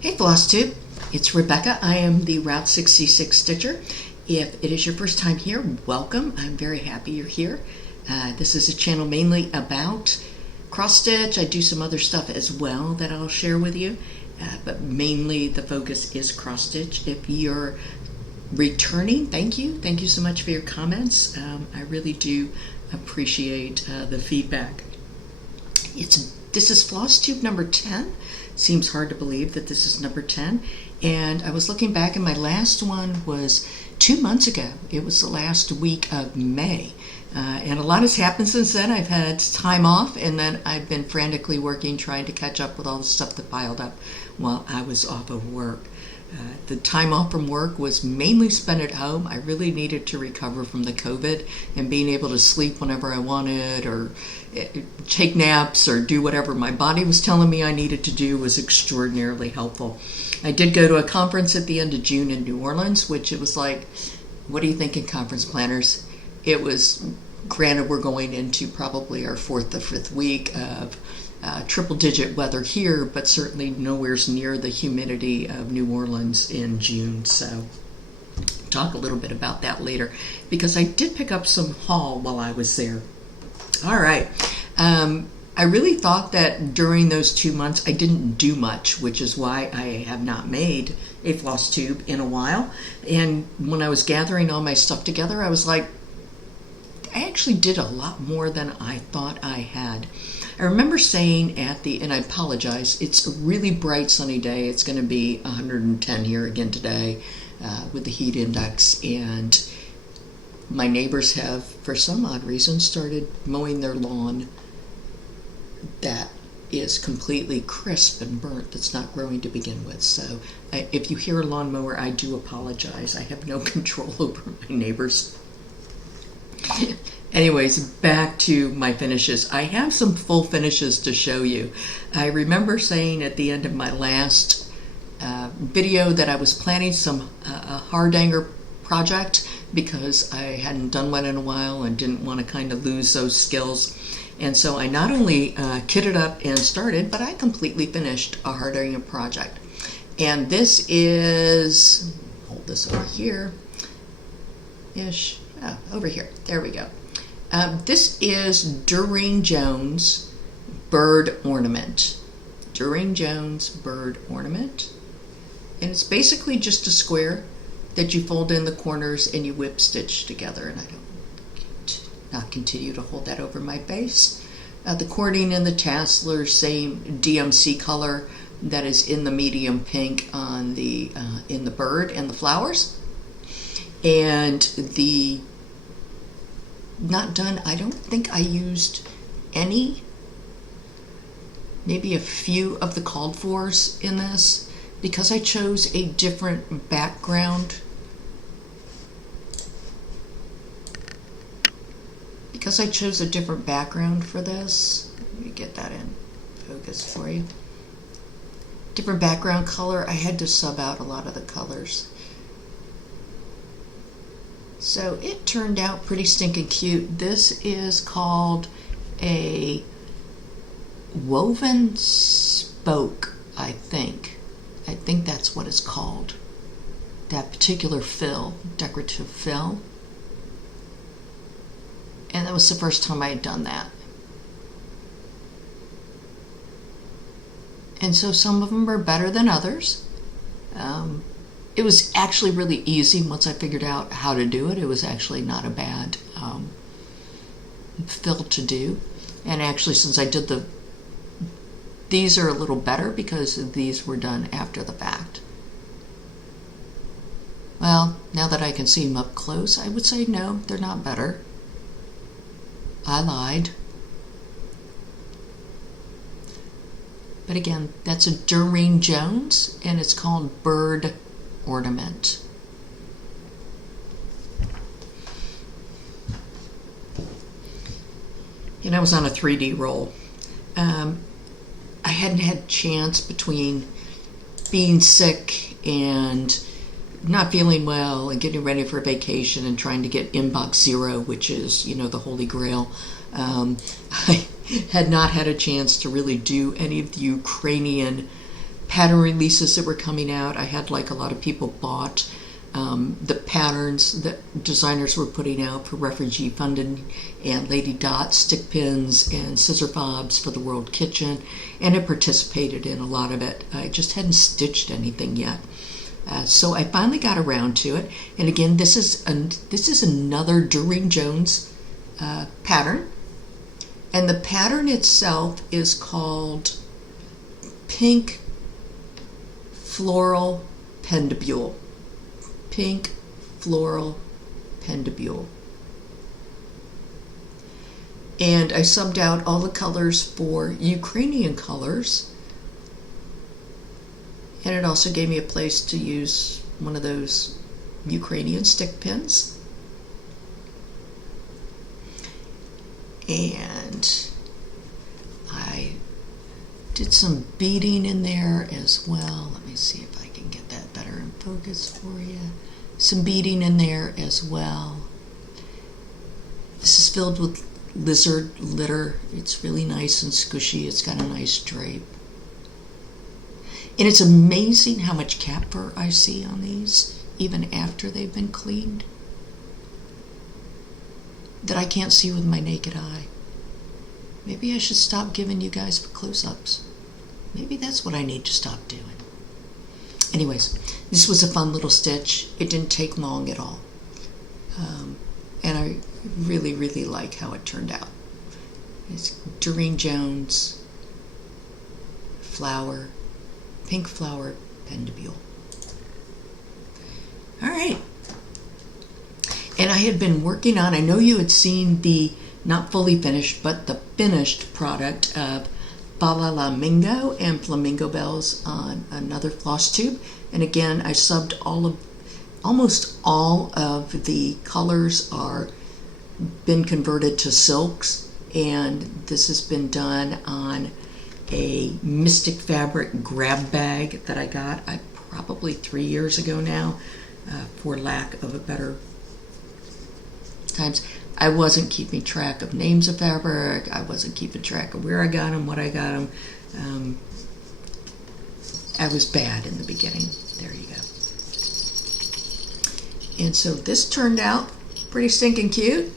Hey Floss Tube, it's Rebecca. I am the Route 66 Stitcher. If it is your first time here, welcome. I'm very happy you're here. This is a channel mainly about cross stitch. I do some other stuff as well that I'll share with you, but mainly the focus is cross stitch. If you're returning, thank you. Thank you so much for your comments. I really do appreciate the feedback. This is Floss Tube number 10. Seems hard to believe that this is number 10. And I was looking back, and my last one was 2 months ago. It was the last week of May. And a lot has happened since then. I've had time off, and then I've been frantically working, trying to catch up with all the stuff that piled up while I was off of work. The time off from work was mainly spent at home. I really needed to recover from the COVID, and being able to sleep whenever I wanted or take naps or do whatever my body was telling me I needed to do was extraordinarily helpful. I did go to a conference at the end of June in New Orleans, which it was like, what are you thinking, conference planners? It was, granted, we're going into probably our fourth or fifth week of triple-digit weather here, but certainly nowhere near the humidity of New Orleans in June. So talk a little bit about that later, because I did pick up some haul while I was there. All right. I really thought that during those 2 months I didn't do much, which is why I have not made a floss tube in a while. And when I was gathering all my stuff together, I was like, I actually did a lot more than I thought I had. I remember saying and I apologize, it's a really bright sunny day. It's going to be 110 here again today with the heat index. And my neighbors have, for some odd reason, started mowing their lawn that is completely crisp and burnt, that's not growing to begin with. So if you hear a lawnmower, I do apologize. I have no control over my neighbors. Anyways, back to my finishes. I have some full finishes to show you. I remember saying at the end of my last video that I was planning some hardanger project because I hadn't done one in a while and didn't want to kind of lose those skills. And so I not only kitted up and started, but I completely finished a hardanger project. And this is, hold this over here, ish, over here, there we go. This is Durang Jones Bird Ornament. Durang Jones Bird Ornament. And it's basically just a square that you fold in the corners and you whip stitch together. And I don't not continue to hold that over my face. The cording and the tassel, same DMC color that is in the medium pink on the in the bird and the flowers. And the not done, I don't think I used any, maybe a few of the called fors in this because I chose a different background. Because I chose a different background for this, let me get that in focus for you. Different background color, I had to sub out a lot of the colors. So it turned out pretty stinking cute. This is called a woven spoke, I think. I think that's what it's called. That particular fill, decorative fill. And that was the first time I had done that. And so some of them are better than others. It was actually really easy once I figured out how to do it. It was actually not a bad fill to do. And actually, since I did these are a little better because these were done after the fact. Well, now that I can see them up close, I would say no, they're not better. I lied. But again, that's a Durang Jones, and it's called Bird Ornament. And I was on a 3D roll. I hadn't had a chance between being sick and not feeling well and getting ready for vacation and trying to get inbox 0, which is, you know, the holy grail. I had not had a chance to really do any of the Ukrainian pattern releases that were coming out. I had like a lot of people bought the patterns that designers were putting out for Refugee Funding and Lady Dot stick pins and scissor bobs for the World Kitchen, and I participated in a lot of it. I just hadn't stitched anything yet. So I finally got around to it, and again, this is another Doreen Jones pattern, and the pattern itself is called Pink Floral Pendibule. Pink Floral Pendibule. And I subbed out all the colors for Ukrainian colors, and it also gave me a place to use one of those Ukrainian stick pins. And I did some beading in there as well. Let me see if I can get that better in focus for you. Some beading in there as well. This is filled with lizard litter. It's really nice and squishy. It's got a nice drape. And it's amazing how much cat fur I see on these, even after they've been cleaned, that I can't see with my naked eye. Maybe I should stop giving you guys close-ups. Maybe that's what I need to stop doing. Anyways, this was a fun little stitch. It didn't take long at all. And I really, really like how it turned out. It's Doreen Jones flower, pink flower pendibule. All right. And I had been working on, I know you had seen the not fully finished, but the finished product of Flamingo and Flamingo Bells on another floss tube. And again, I subbed almost all of the colors are been converted to silks, and this has been done on a Mystic Fabric grab bag that I got probably 3 years ago now, for lack of a better times. I wasn't keeping track of names of fabric. I wasn't keeping track of where I got them, what I got them. I was bad in the beginning. There you go. And so this turned out pretty stinking cute.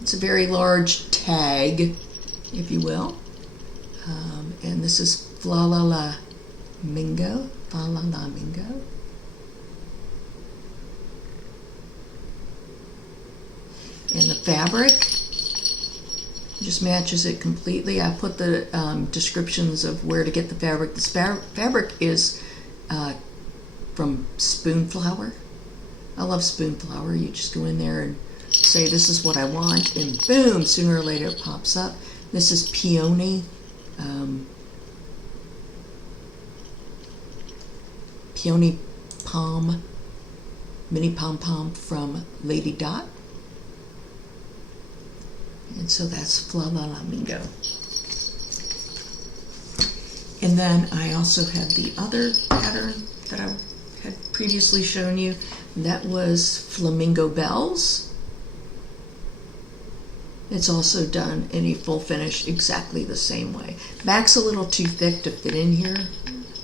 It's a very large tag, if you will. And this is Flamingo. And the fabric just matches it completely. I put the descriptions of where to get the fabric. This fabric is from Spoonflower. I love Spoonflower. You just go in there and say, this is what I want, and boom, sooner or later it pops up. This is Peony. Peony Pom, Mini Pom Pom from Lady Dot. And so that's Flamingo. And then I also had the other pattern that I had previously shown you. That was Flamingo Bells. It's also done in a full finish exactly the same way. Back's a little too thick to fit in here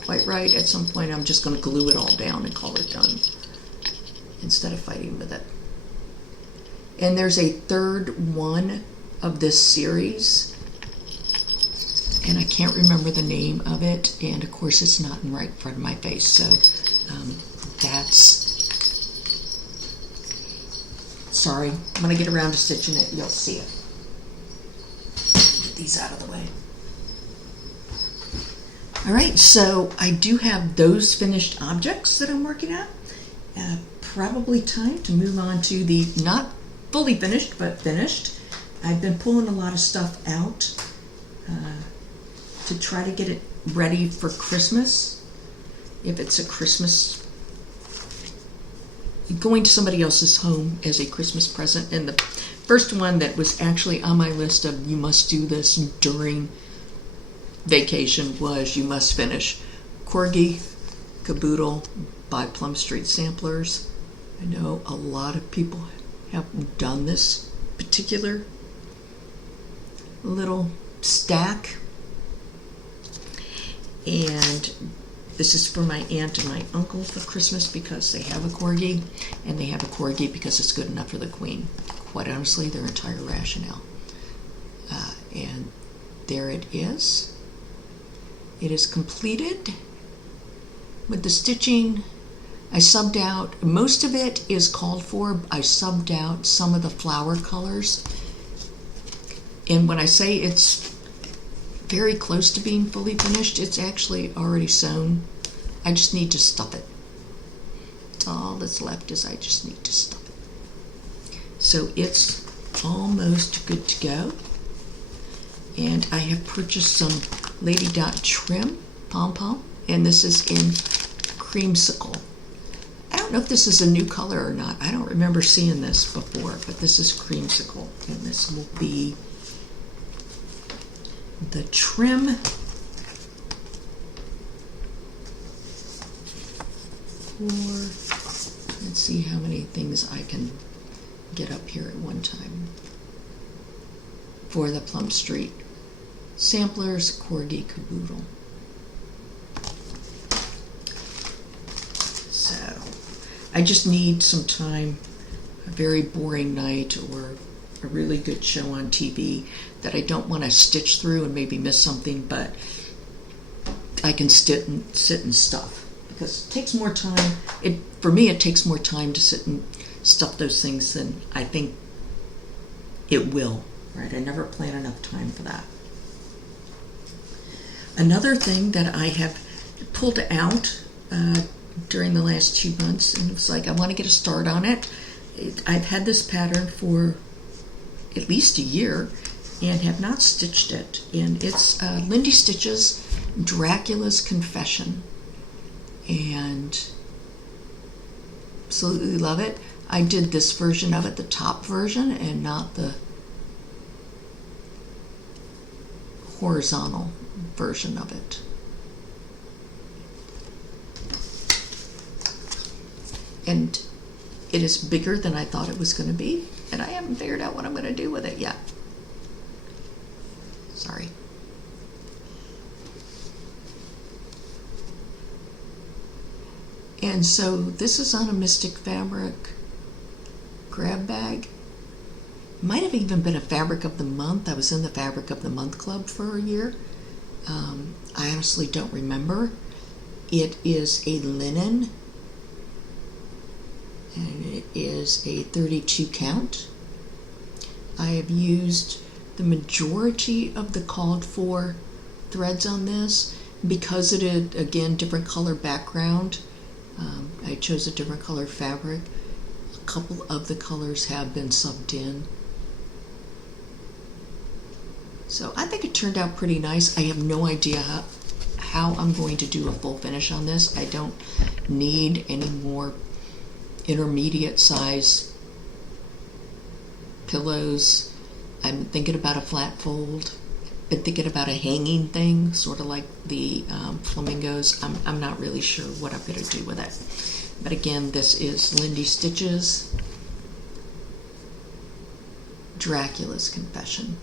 quite right. At some point I'm just going to glue it all down and call it done instead of fighting with it. And there's a third one of this series, and I can't remember the name of it, and of course it's not in right front of my face, so that's, sorry, when I get around to stitching it, you'll see it. Get these out of the way. Alright, so I do have those finished objects that I'm working on. Probably time to move on to the not fully finished, but finished. I've been pulling a lot of stuff out to try to get it ready for Christmas. If it's a Christmas, going to somebody else's home as a Christmas present. And the first one that was actually on my list of you must do this during vacation was you must finish Corgi Caboodle by Plum Street Samplers. I know a lot of people have done this particular little stack, and This is for my aunt and my uncle for Christmas because they have a Corgi, and they have a Corgi because it's good enough for the Queen. Quite honestly, their entire rationale. And there it is. It is completed with the stitching. I subbed out, most of it is called for. I subbed out some of the flower colors. And when I say it's very close to being fully finished, it's actually already sewn. I just need to stuff it. That's all that's left, is I just need to stuff it. So it's almost good to go. And I have purchased some Lady Dot trim pom-pom, and this is in Creamsicle. I don't know if this is a new color or not. I don't remember seeing this before, but this is Creamsicle, and this will be the trim for, let's see how many things I can get up here at one time, for the Plum Street Samplers Corgi Caboodle. So I just need some time, a very boring night or a really good show on TV that I don't want to stitch through and maybe miss something, but I can sit and stuff, because it takes more time. For me, it takes more time to sit and stuff those things than I think it will, right? I never plan enough time for that. Another thing that I have pulled out during the last 2 months, and it's like I want to get a start on it. I've had this pattern for at least a year and have not stitched it, and it's Lindy Stitch's Dracula's Confession, and absolutely love it. I did this version of it, the top version, and not the horizontal version of it. And it is bigger than I thought it was going to be, and I haven't figured out what I'm going to do with it yet. Sorry. And so this is on a Mystic Fabric grab bag. Might have even been a Fabric of the Month. I was in the Fabric of the Month club for a year. I honestly don't remember. It is a linen, and it is a 32 count. I have used the majority of the called for threads on this because it is, again, different color background. I chose a different color fabric. A couple of the colors have been subbed in. So I think it turned out pretty nice. I have no idea how I'm going to do a full finish on this. I don't need any more intermediate size pillows. I'm thinking about a flat fold. Been thinking about a hanging thing, sort of like the flamingos. I'm not really sure what I'm going to do with it. But again, this is Lindy Stitch's Dracula's Confession.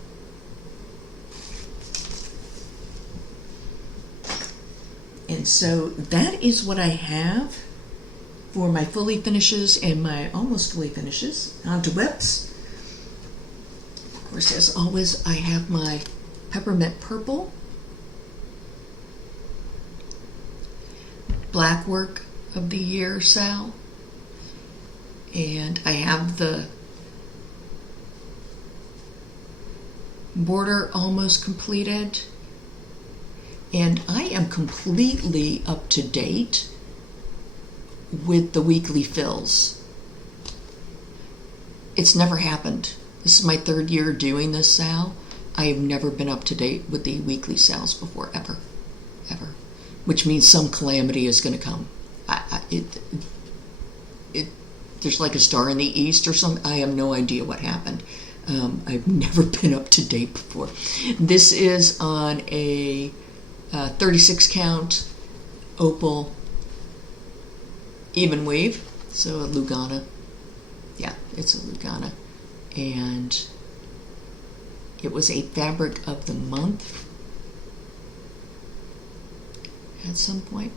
And so that is what I have for my fully finishes and my almost fully finishes. On to whips. Of course, as always, I have my Peppermint Purple, Blackwork of the Year SAL, and I have the border almost completed, and I am completely up to date with the weekly fills. It's never happened. This is my 3rd year doing this SAL. I have never been up to date with the weekly SALs before, ever, which means some calamity is going to come. There's like a star in the east or something. I have no idea what happened. I've never been up to date before. This is on a 36 count opal even weave, so a Lugana. Yeah, it's a Lugana, and it was a Fabric of the Month at some point.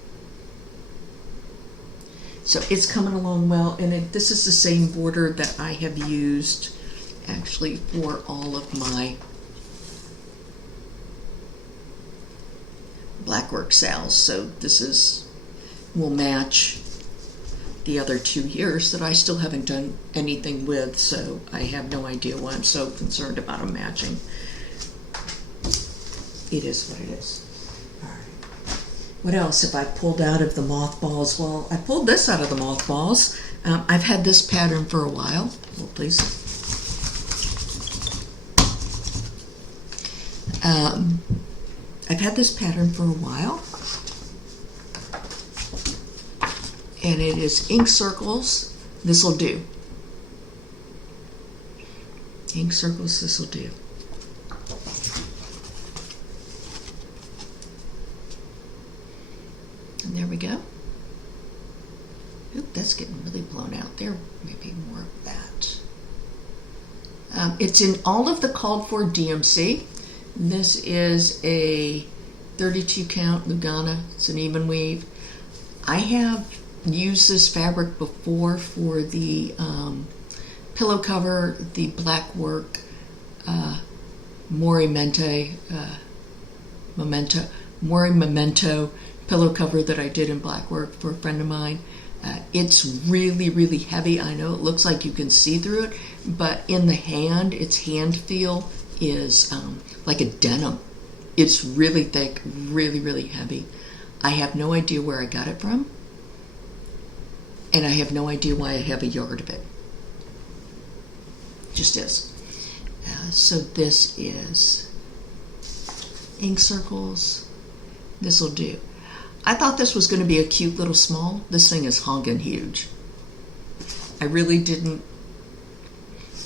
So it's coming along well, and this is the same border that I have used actually for all of my Blackwork SALs. So this will match the other 2 years that I still haven't done anything with, so I have no idea why I'm so concerned about them matching. It is what it is. All right. What else have I pulled out of the mothballs? Well, I pulled this out of the mothballs. I've had this pattern for a while. Hold, please. I've had this pattern for a while. And it is ink circles. This'll do. Ink circles, this'll do. And there we go. Oop, that's getting really blown out there. Maybe more of that. It's in all of the called for DMC. This is a 32 count Lugana. It's an even weave. I have used this fabric before for the pillow cover, the Blackwork Mori Memento pillow cover that I did in Blackwork for a friend of mine. It's really, really heavy. I know it looks like you can see through it, but in the hand, its hand feel is like a denim. It's really thick, really, really heavy. I have no idea where I got it from, and I have no idea why I have a yard of it. Just is. So this is ink circles. This'll do. I thought this was going to be a cute little small. This thing is honking huge. I really didn't.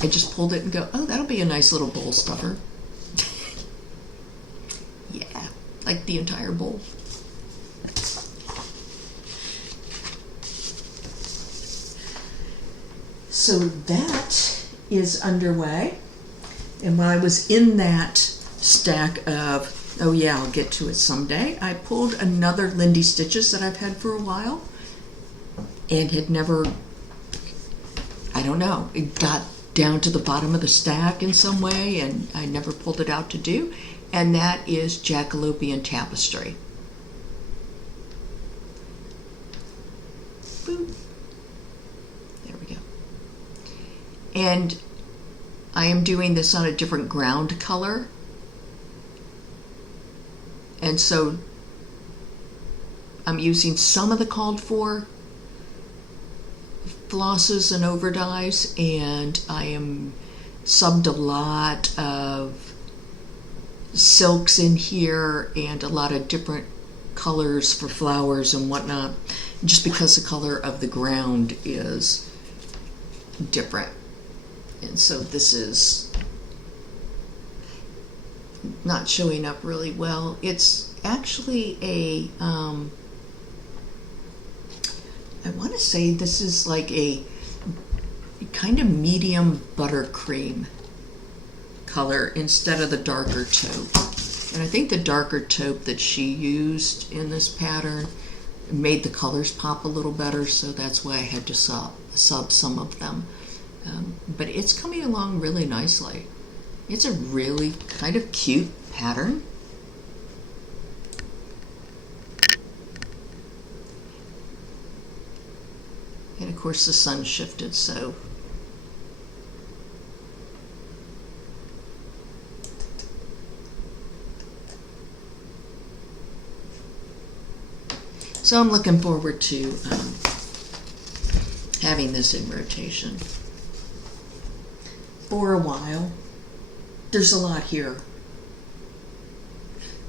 I just pulled it and go, oh, that'll be a nice little bowl stuffer. Yeah, like the entire bowl. So that is underway. And while I was in that stack of, oh yeah, I'll get to it someday, I pulled another Lindy Stitches that I've had for a while and had never, I don't know, it got down to the bottom of the stack in some way and I never pulled it out to do, and that is Jackalopian Tapestry. Boom. There we go. And I am doing this on a different ground color. And so I'm using some of the called for flosses and overdyes, and I am subbed a lot of silks in here and a lot of different colors for flowers and whatnot, just because the color of the ground is different. And so this is not showing up really well. It's actually a, I want to say this is like a kind of medium buttercream color instead of the darker taupe. And I think the darker taupe that she used in this pattern made the colors pop a little better, so that's why I had to sub some of them. But it's coming along really nicely. It's a really kind of cute pattern. And of course the sun shifted, so I'm looking forward to having this in rotation for a while. There's a lot here.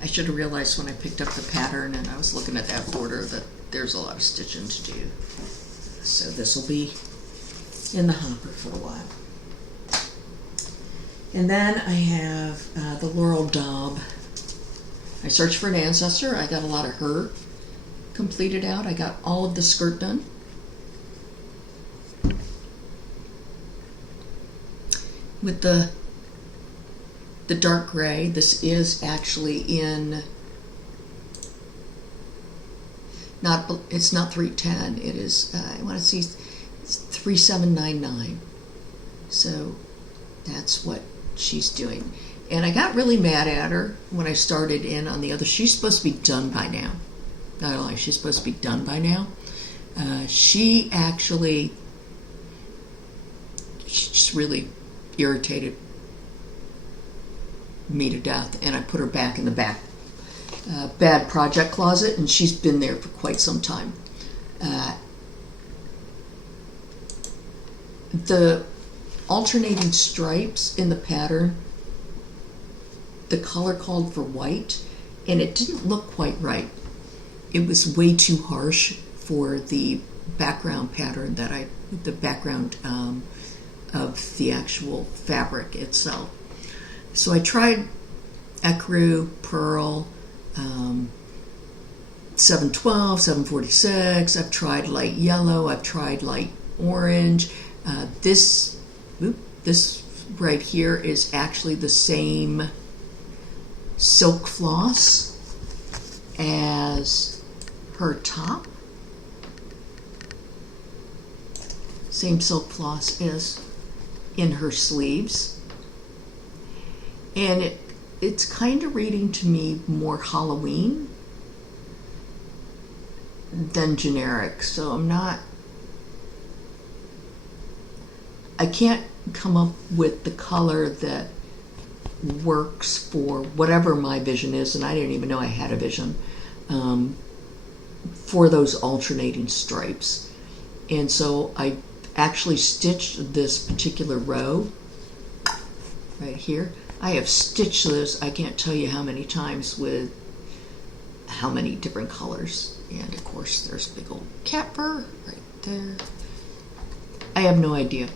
I should have realized when I picked up the pattern and I was looking at that border that there's a lot of stitching to do. So this will be in the hopper for a while. And then I have the Laurel Dodd. I searched for an ancestor. I got a lot of her completed out. I got all of the skirt done. With the dark gray, this is actually in It's not 310. It is, I want to see, it's 3799. So that's what she's doing. And I got really mad at her when I started in on the other. She's supposed to be done by now. Not only she's supposed to be done by now. She just really irritated me to death, and I put her back in the bad project closet, and she's been there for quite some time. The alternating stripes in the pattern, the color called for white, and it didn't look quite right. It was way too harsh for the background pattern the background of the actual fabric itself. So I tried ecru, pearl, 712, 746. I've tried light yellow. I've tried light orange. This right here is actually the same silk floss as her top. Same silk floss as in her sleeves. And it's kind of reading to me more Halloween than generic. So I can't come up with the color that works for whatever my vision is, and I didn't even know I had a vision for those alternating stripes. And so I actually stitched this particular row right here. I have stitched this, I can't tell you how many times, with how many different colors. And of course there's a big old cat fur right there. I have no idea.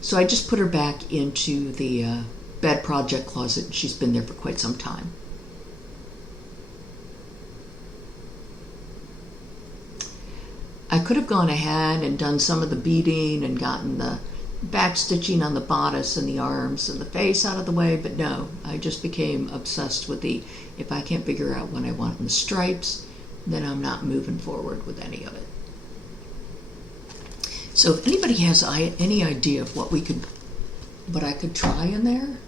So I just put her back into the bed project closet. She's been there for quite some time. I could have gone ahead and done some of the beading and gotten the back stitching on the bodice and the arms and the face out of the way, but no, I just became obsessed with if I can't figure out what I want in the stripes, then I'm not moving forward with any of it. So if anybody has any idea of what I could try in there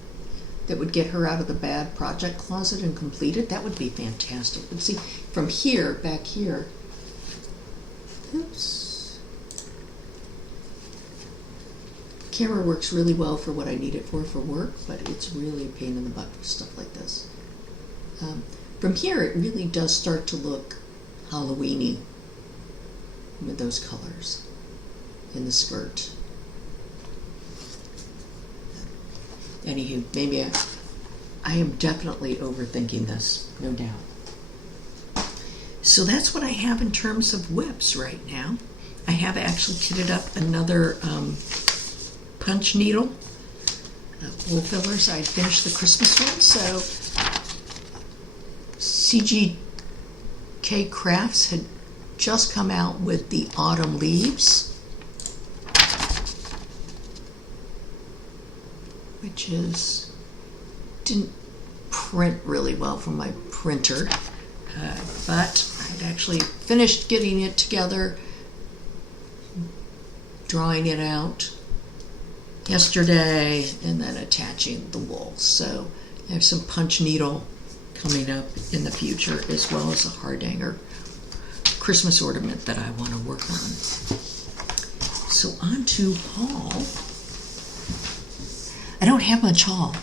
that would get her out of the bad project closet and complete it, that would be fantastic. But see, from here, back here, oops. Camera works really well for what I need it for work, but it's really a pain in the butt for stuff like this. From here, it really does start to look Halloween-y with those colors in the skirt. Anywho, maybe I am definitely overthinking this, no doubt. So that's what I have in terms of whips right now. I have actually kitted up another punch needle, wool fillers. I finished the Christmas one, so Cgk Crafts had just come out with the autumn leaves, which didn't print really well from my printer, but I'd actually finished getting it together, drawing it out yesterday, and then attaching the wool. So I have some punch needle coming up in the future, as well as a hard hanger Christmas ornament that I want to work on. So on to haul. I don't have much haul.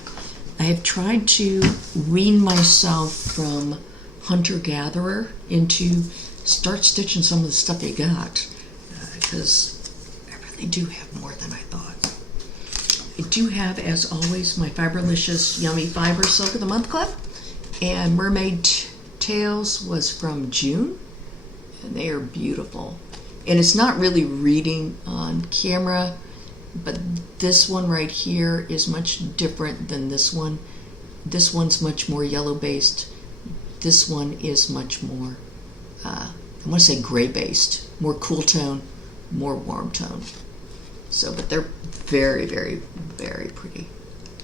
I have tried to wean myself from hunter-gatherer into start stitching some of the stuff you got, because I really do have more than I thought. I do have, as always, my Fiberlicious Yummy Fibers Silk of the Month Club, and Mermaid Tails was from June, and they are beautiful. And it's not really reading on camera, but this one right here is much different than this one. This one's much more yellow based. This one is much more, I want to say gray based, more cool tone, more warm tone. So, but they're very, very, very pretty.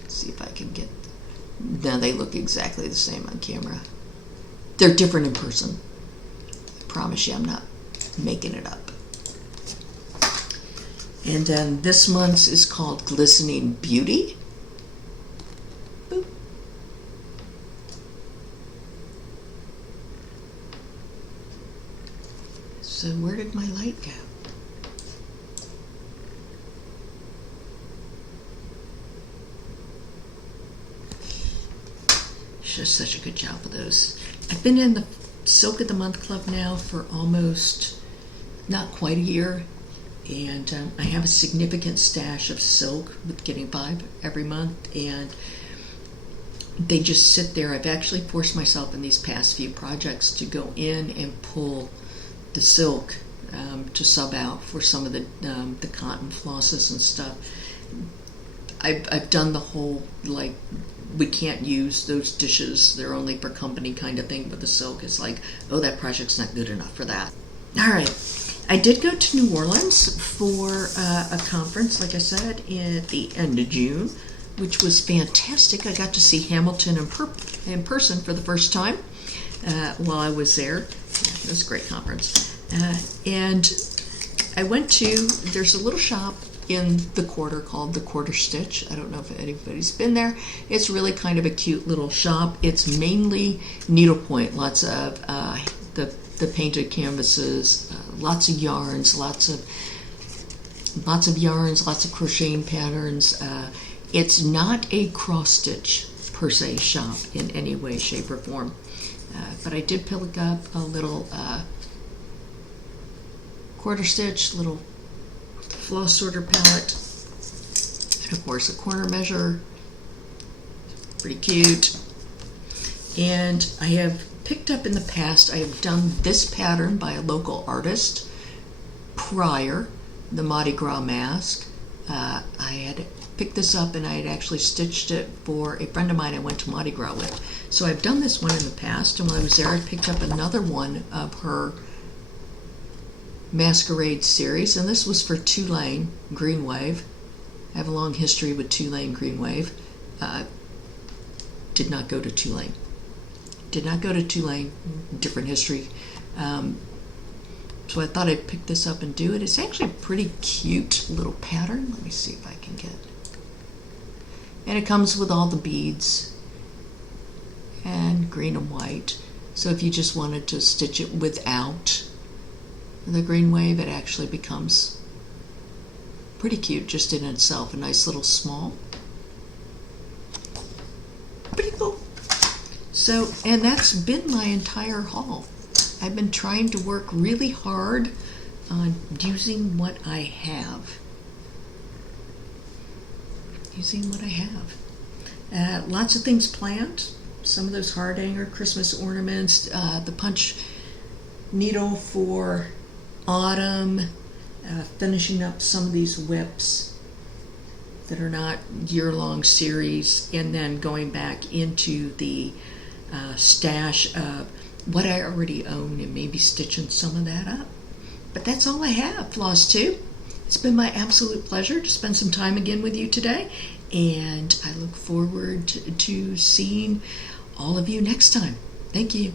Let's see if I can get, now they look exactly the same on camera. They're different in person. promise you I'm not making it up. And then this month's is called Gleaming Beauty. Boop. So where did my light go? She does such a good job with those. I've been in the Silk of the Month Club now for almost, not quite a year, and I have a significant stash of silk with Getting Vibe every month, and they just sit there. I've actually forced myself in these past few projects to go in and pull the silk to sub out for some of the cotton flosses and stuff. I've done the whole, like, we can't use those dishes, they're only for company kind of thing, but the silk is like, oh, that project's not good enough for that. All right, I did go to New Orleans for a conference, like I said, at the end of June, which was fantastic. I got to see Hamilton in person for the first time while I was there. Yeah, it was a great conference. And I went to, there's a little shop in the quarter called the Quarter Stitch. I don't know if anybody's been there. It's really kind of a cute little shop. It's mainly needlepoint, lots of the painted canvases, lots of yarns, lots of yarns, lots of crocheting patterns. It's not a cross stitch per se shop in any way, shape, or form. But I did pick up a little quarter stitch, little floss sorter palette, and of course a corner measure. Pretty cute. And I have picked up in the past, I have done this pattern by a local artist prior, the Mardi Gras mask. I had picked this up and I had actually stitched it for a friend of mine I went to Mardi Gras with. So I've done this one in the past, and while I was there I picked up another one of her Masquerade series, and this was for Tulane Green Wave. I have a long history with Tulane Green Wave. Did not go to Tulane. Different history. So I thought I'd pick this up and do it. It's actually a pretty cute little pattern. Let me see if I can get. And it comes with all the beads and green and white. So if you just wanted to stitch it without the green wave, it actually becomes pretty cute just in itself. A nice little small. Pretty cool. So, and that's been my entire haul. I've been trying to work really hard on using what I have. Lots of things planned. Some of those hard hanger Christmas ornaments, the punch needle for autumn, finishing up some of these whips that are not year-long series, and then going back into the stash of what I already own and maybe stitching some of that up. But that's all I have, Floss Tube. It's been my absolute pleasure to spend some time again with you today, and I look forward to seeing all of you next time. Thank you.